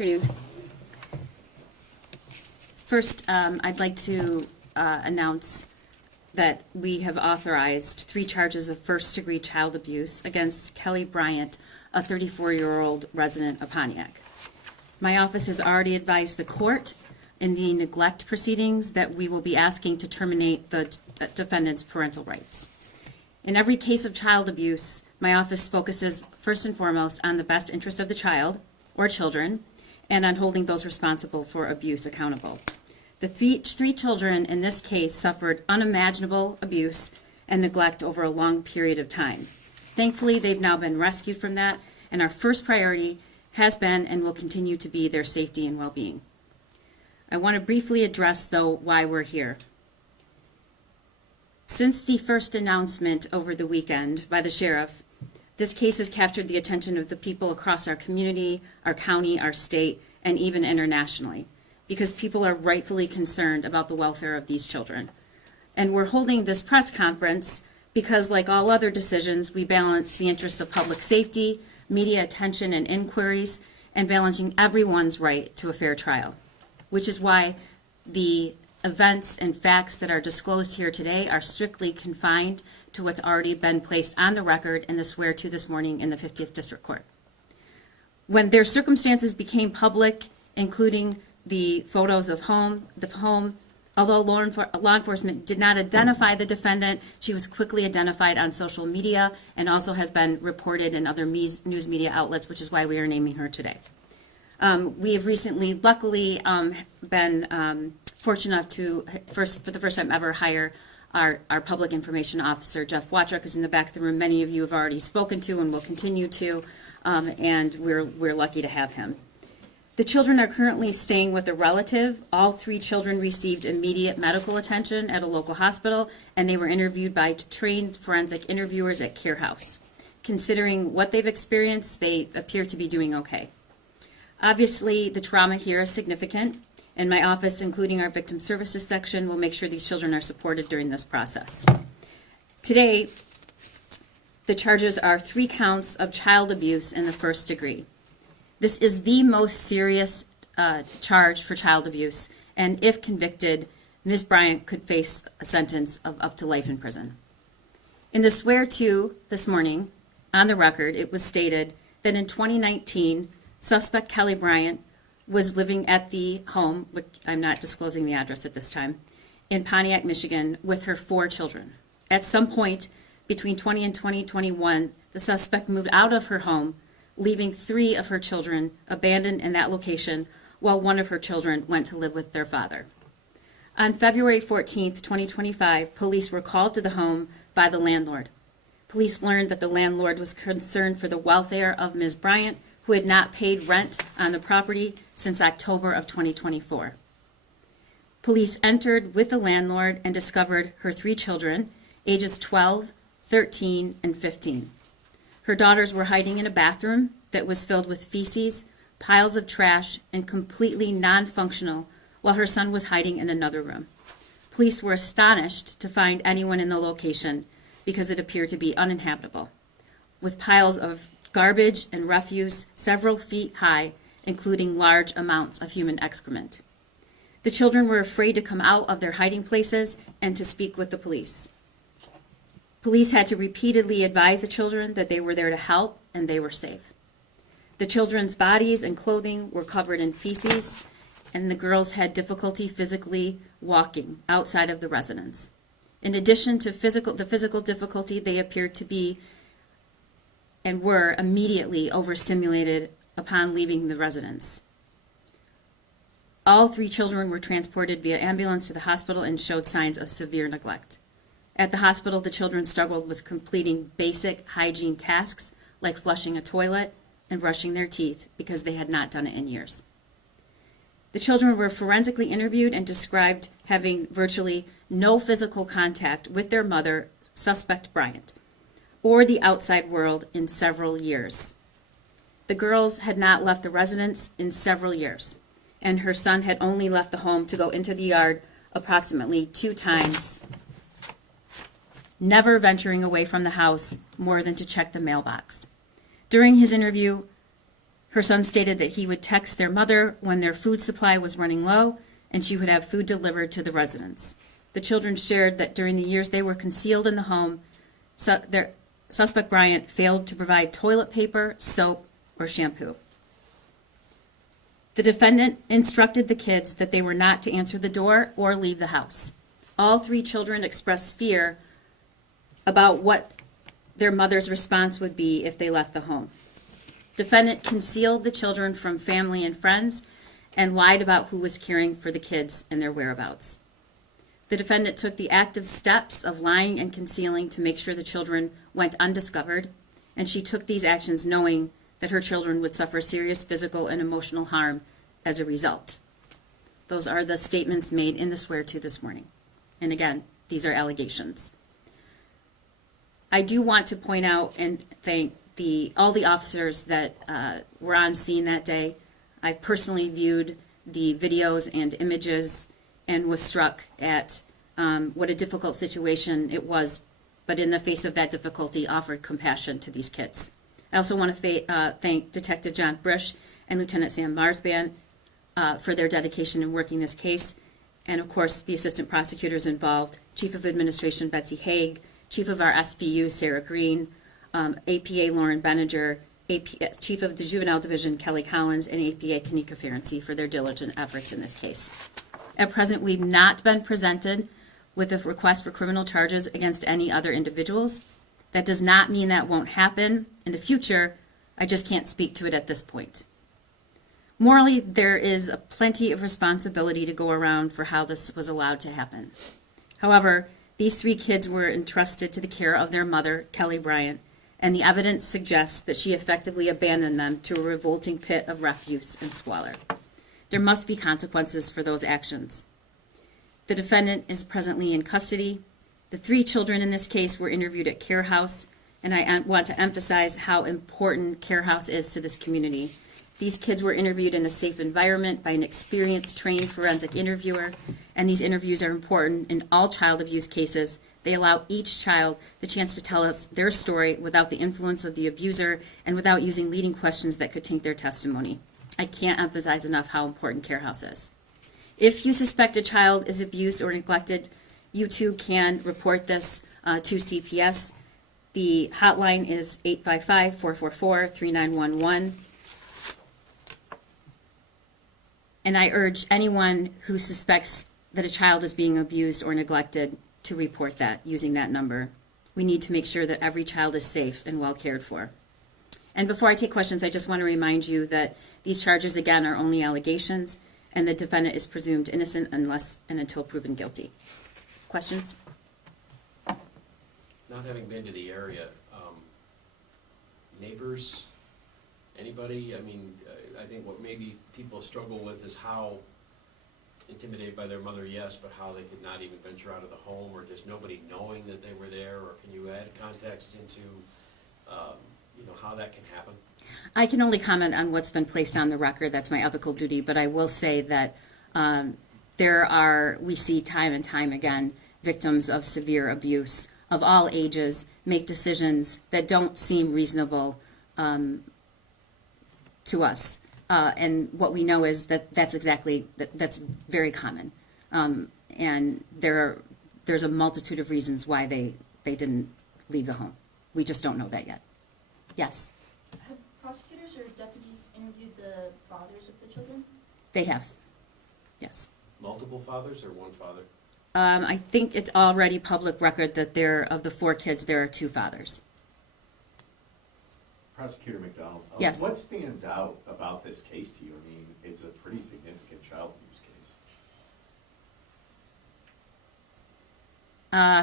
afternoon. First, I'd like to announce that we have authorized 3 charges of first-degree child abuse against Kelli Bryant, a 34-year-old resident of Pontiac. My office has already advised the court in the neglect proceedings that we will be asking to terminate the defendant's parental rights. In every case of child abuse, my office focuses first and foremost on the best interest of the child or children and on holding those responsible for abuse accountable. The three children in this case suffered unimaginable abuse and neglect over a long period of time. Thankfully, they've now been rescued from that, and our first priority has been and will continue to be their safety and well-being. I want to briefly address, though, why we're here. Since the first announcement over the weekend by the sheriff, this case has captured the attention of the people across our community, our county, our state, and even internationally, because people are rightfully concerned about the welfare of these children. And we're holding this press conference because, like all other decisions, we balance the interests of public safety, media attention and inquiries, and balancing everyone's right to a fair trial, which is why the events and facts that are disclosed here today are strictly confined to what's already been placed on the record in the swear-to this morning in the 50th District Court. When their circumstances became public, including the photos of the home, although law enforcement did not identify the defendant, she was quickly identified on social media and also has been reported in other news media outlets, which is why we are naming her today. We have recently, luckily, been fortunate enough to, for the first time ever, hire our public information officer, Jeff Watrick, who's in the back of the room. Many of you have already spoken to and will continue to, and we're lucky to have him. The children are currently staying with a relative. All 3 children received immediate medical attention at a local hospital, and they were interviewed by trained forensic interviewers at Care House. Considering what they've experienced, they appear to be doing okay. Obviously, the trauma here is significant, and my office, including our victim services section, will make sure these children are supported during this process. Today, the charges are 3 counts of child abuse in the first degree. This is the most serious charge for child abuse, and if convicted, Ms. Bryant could face a sentence of up to life in prison. In the swear-to this morning, on the record, it was stated that in 2019, suspect Kelli Bryant was living at the home, which I'm not disclosing the address at this time, in Pontiac, Michigan, with her 4 children. At some point between 20 and 2021, the suspect moved out of her home, leaving 3 of her children abandoned in that location, while 1 of her children went to live with their father. On February 14th, 2025, police were called to the home by the landlord. Police learned that the landlord was concerned for the welfare of Ms. Bryant, who had not paid rent on the property since October of 2024. Police entered with the landlord and discovered her 3 children, ages 12, 13, and 15. Her daughters were hiding in a bathroom that was filled with feces, piles of trash, and completely non-functional, while her son was hiding in another room. Police were astonished to find anyone in the location because it appeared to be uninhabitable, with piles of garbage and refuse several feet high, including large amounts of human excrement. The children were afraid to come out of their hiding places and to speak with the police. Police had to repeatedly advise the children that they were there to help and they were safe. The children's bodies and clothing were covered in feces, and the girls had difficulty physically walking outside of the residence. In addition to the physical difficulty, they appeared to be and were immediately overstimulated upon leaving the residence. All 3 children were transported via ambulance to the hospital and showed signs of severe neglect. At the hospital, the children struggled with completing basic hygiene tasks like flushing a toilet and brushing their teeth because they had not done it in years. The children were forensically interviewed and described having virtually no physical contact with their mother, suspect Bryant, or the outside world in several years. The girls had not left the residence in several years, and her son had only left the home to go into the yard approximately 2 times, never venturing away from the house more than to check the mailbox. During his interview, Her son stated that he would text their mother when their food supply was running low and she would have food delivered to the residence. The children shared that during the years they were concealed in the home, their suspect Bryant failed to provide toilet paper, soap, or shampoo. The defendant instructed the kids that they were not to answer the door or leave the house. All three children expressed fear about what their mother's response would be if they left the home. Defendant concealed the children from family and friends and lied about who was caring for the kids and their whereabouts. The defendant took the active steps of lying and concealing to make sure the children went undiscovered, and she took these actions knowing that her children would suffer serious physical and emotional harm as a result. Those are the statements made in the swear-to this morning. And again, these are allegations. I do want to point out and thank all the officers that were on scene that day. I personally viewed the videos and images and was struck at what a difficult situation it was, but in the face of that difficulty, offered compassion to these kids. I also want to thank Detective John Brush and Lieutenant Sam Marsban for their dedication in working this case, and of course the assistant prosecutors involved, Chief of Administration Betsy Haig, Chief of our SVU Sarah Green, APA Lauren Benninger, Chief of the Juvenile Division Kelly Collins, and APA Kanika Ferenczi for their diligent efforts in this case. At present, we've not been presented with a request for criminal charges against any other individuals. That does not mean that won't happen in the future. I just can't speak to it at this point. Morally, there is plenty of responsibility to go around for how this was allowed to happen. However, these three kids were entrusted to the care of their mother, Kelli Bryant, and the evidence suggests that she effectively abandoned them to a revolting pit of refuse and squalor. There must be consequences for those actions. The defendant is presently in custody. The three children in this case were interviewed at Care House, and I want to emphasize how important Care House is to this community. These kids were interviewed in a safe environment by an experienced, trained forensic interviewer, and these interviews are important in all child abuse cases. They allow each child the chance to tell us their story without the influence of the abuser and without using leading questions that could taint their testimony. I can't emphasize enough how important Care House is. If you suspect a child is abused or neglected, you too can report this to CPS. The hotline is 855-444-3911. And I urge anyone who suspects that a child is being abused or neglected to report that using that number. We need to make sure that every child is safe and well cared for. And before I take questions, I just want to remind you that these charges, again, are only allegations, and the defendant is presumed innocent unless and until proven guilty. Questions? Not having been to the area, neighbors, anybody? I mean, I think what maybe people struggle with is how intimidated by their mother, yes, but how they could not even venture out of the home, or just nobody knowing that they were there, or can you add context into, how that can happen? I can only comment on what's been placed on the record. That's my ethical duty, but I will say that we see time and time again, victims of severe abuse of all ages make decisions that don't seem reasonable to us. And what we know is that's very common. And there's a multitude of reasons why they didn't leave the home. We just don't know that yet. Yes? Have prosecutors or deputies interviewed the fathers of the children? They have, yes. Multiple fathers or one father? I think it's already public record that of the four kids, there are two fathers. Prosecutor McDonald, yes. What stands out about this case to you? I mean, it's a pretty significant child abuse case.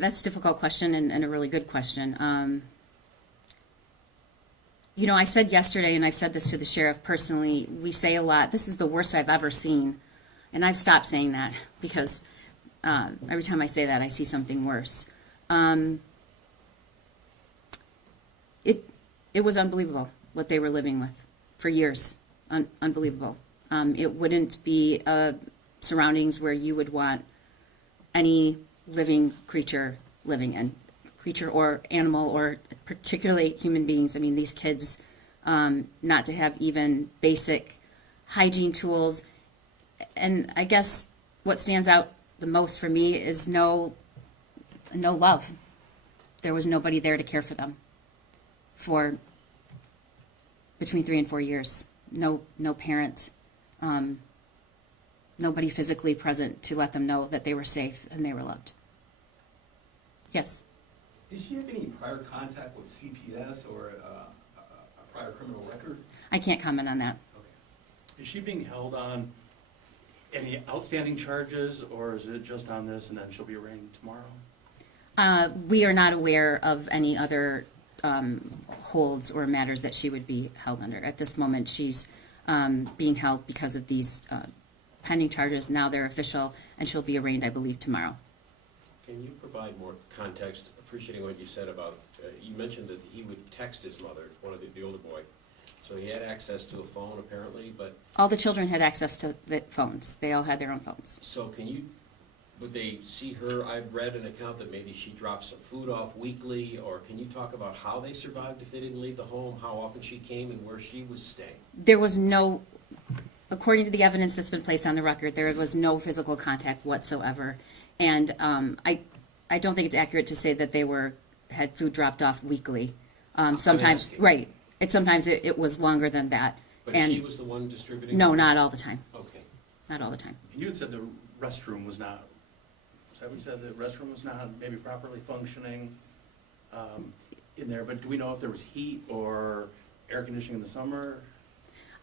That's a difficult question and a really good question. I said yesterday, and I've said this to the sheriff personally, we say a lot, this is the worst I've ever seen. And I've stopped saying that because every time I say that, I see something worse. It was unbelievable what they were living with for years. Unbelievable. It wouldn't be surroundings where you would want any living creature living in. Creature or animal, or particularly human beings. I mean, these kids not to have even basic hygiene tools. And I guess what stands out the most for me is no love. There was nobody there to care for them for between 3 and 4 years. No parent, nobody physically present to let them know that they were safe and they were loved. Yes. Did she have any prior contact with CPS or a prior criminal record? I can't comment on that. Is she being held on any outstanding charges, or is it just on this and then she'll be arraigned tomorrow? We are not aware of any other holds or matters that she would be held under. At this moment, she's being held because of these pending charges. Now they're official, and she'll be arraigned, I believe, tomorrow. Can you provide more context, appreciating what you said about, you mentioned that he would text his mother, one of the older boy, so he had access to a phone apparently, but, All the children had access to the phones. They all had their own phones. so would they see her, I've read an account that maybe she dropped some food off weekly, or can you talk about how they survived if they didn't leave the home, how often she came and where she was staying? There was no, according to the evidence that's been placed on the record, there was no physical contact whatsoever. And I don't think it's accurate to say that they had food dropped off weekly. Sometimes, asking. right. Sometimes it was longer than that. But And she was the one distributing? no, them? not all the time. Okay. Not all the time. And you had said the restroom was not, is that what you said, the restroom was not maybe properly functioning in there, but do we know if there was heat or air conditioning in the summer?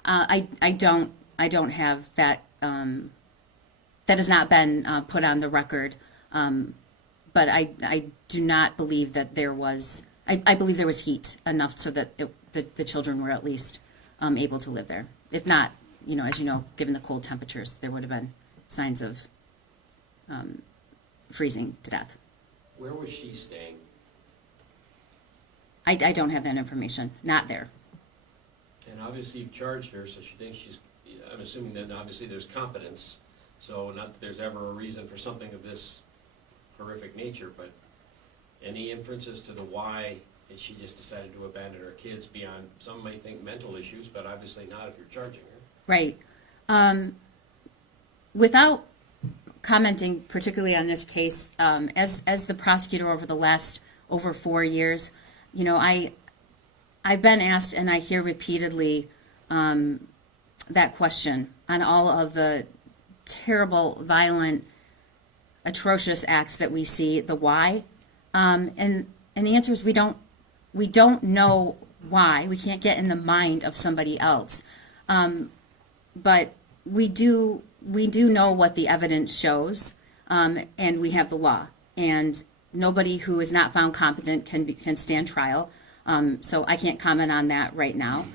I don't have that. That has not been put on the record. But I do not believe that there was. I believe there was heat enough so that the children were at least able to live there. If not, as you know, given the cold temperatures, there would have been signs of freezing to death. Where was she staying? I don't have that information. Not there. And obviously you've charged her, so she thinks I'm assuming that obviously there's competence, so not that there's ever a reason for something of this horrific nature, but any inferences to the why that she just decided to abandon her kids beyond, some may think mental issues, but obviously not if you're charging her. Right. Without commenting particularly on this case, as the prosecutor over the last over 4 years, I've been asked, and I hear repeatedly that question on all of the terrible, violent, atrocious acts that we see, the why, and the answer is we don't know why. We can't get in the mind of somebody else, but we do know what the evidence shows, and we have the law, and nobody who is not found competent can stand trial. So I can't comment on that right now,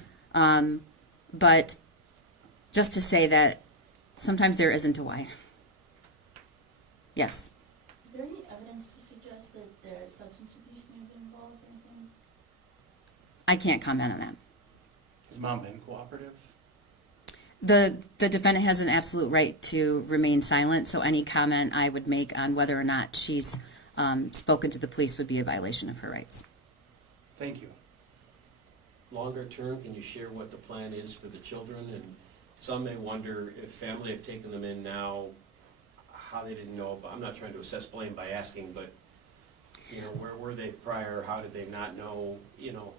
but just to say that sometimes there isn't a why. Yes. Is there any evidence to suggest that their substance abuse may have been involved or anything? I can't comment on that. Has mom been cooperative? The defendant has an absolute right to remain silent, so any comment I would make on whether or not she's spoken to the police would be a violation of her rights. Thank you. Longer term, can you share what the plan is for the children? And some may wonder if family have taken them in now, how they didn't know, but I'm not trying to assess blame by asking, but, where were they prior? How did they not know?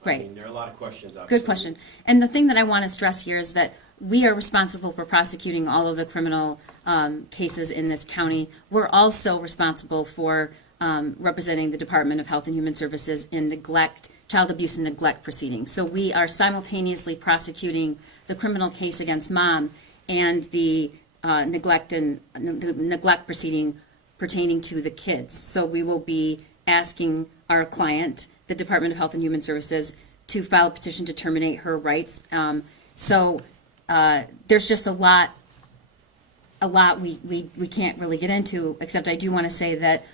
Right. I mean, there are a lot of questions, obviously. Good question. And the thing that I want to stress here is that we are responsible for prosecuting all of the criminal cases in this county. We're also responsible for representing the Department of Health and Human Services in child abuse and neglect proceedings. So we are simultaneously prosecuting the criminal case against mom and the neglect proceeding pertaining to the kids. So we will be asking our client, the Department of Health and Human Services, to file a petition to terminate her rights. So there's just a lot we can't really get into, except I do want to say that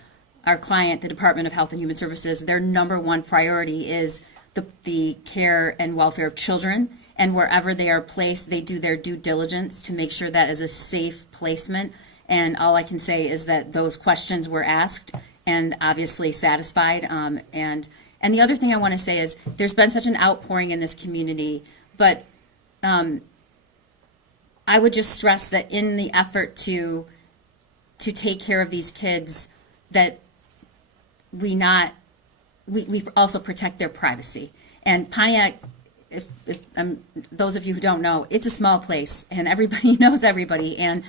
our client, the Department of Health and Human Services, their number one priority is the care and welfare of children, and wherever they are placed, they do their due diligence to make sure that is a safe placement. And all I can say is that those questions were asked and obviously satisfied. And the other thing I want to say is there's been such an outpouring in this community But I would just stress that in the effort to take care of these kids, that we also protect their privacy. And Pontiac, if those of you who don't know, it's a small place, and everybody knows everybody, and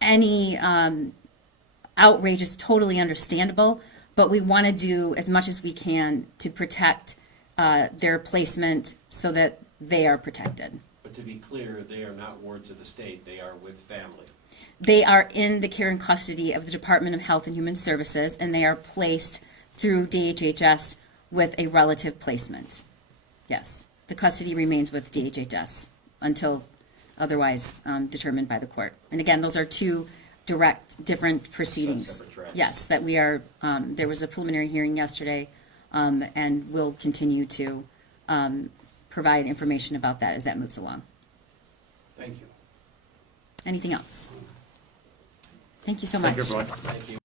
any outrage is totally understandable, but we want to do as much as we can to protect their placement so that they are protected. But to be clear, they are not wards of the state, they are with family. They are in the care and custody of the Department of Health and Human Services, and they are placed through DHHS with a relative placement. Yes, the custody remains with DHHS until otherwise determined by the court. And again, those are two different proceedings. Separate tracks. Yes, that we are, there was a preliminary hearing yesterday, and we'll continue to provide information about that as that moves along. Thank you. Anything else? Thank you so much. Thank you, everyone. Thank you.